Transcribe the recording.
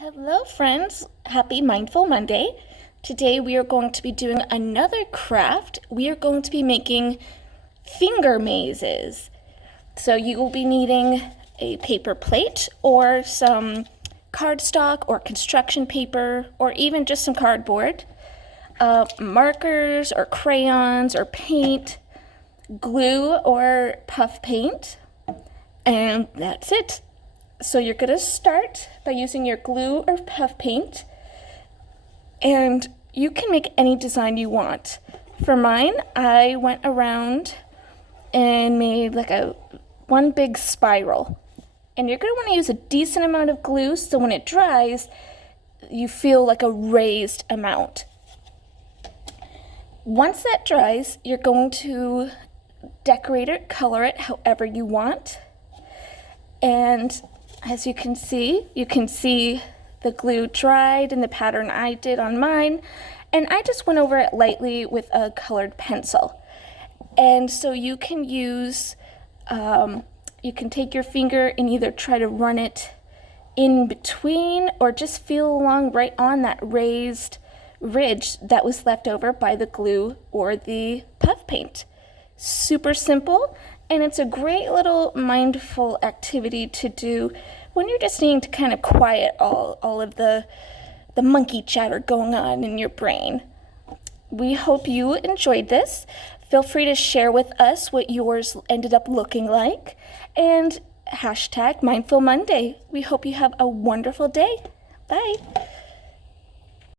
Hello, friends. Happy Mindful Monday. Today we are going to be doing another craft. We are going to be making finger mazes. So you will be needing a paper plate or some cardstock or construction paper or even just some cardboard, markers or crayons or paint, glue or puff paint, and that's it. So you're going to start by using your glue or puff paint, and you can make any design you want. For mine, I went around and made like one big spiral. And you're going to want to use a decent amount of glue so when it dries, you feel like a raised amount. Once that dries, you're going to decorate it, color it however you want. And as you can see the glue dried in the pattern I did on mine, and I just went over it lightly with a colored pencil. And so you can use, you can take your finger and either try to run it in between or just feel along right on that raised ridge that was left over by the glue or the puff paint. Super simple, and it's a great little mindful activity to do when you're just needing to kind of quiet all of the monkey chatter going on in your brain. We hope you enjoyed this. Feel free to share with us what yours ended up looking like, and #Mindful Monday. We hope you have a wonderful day. Bye.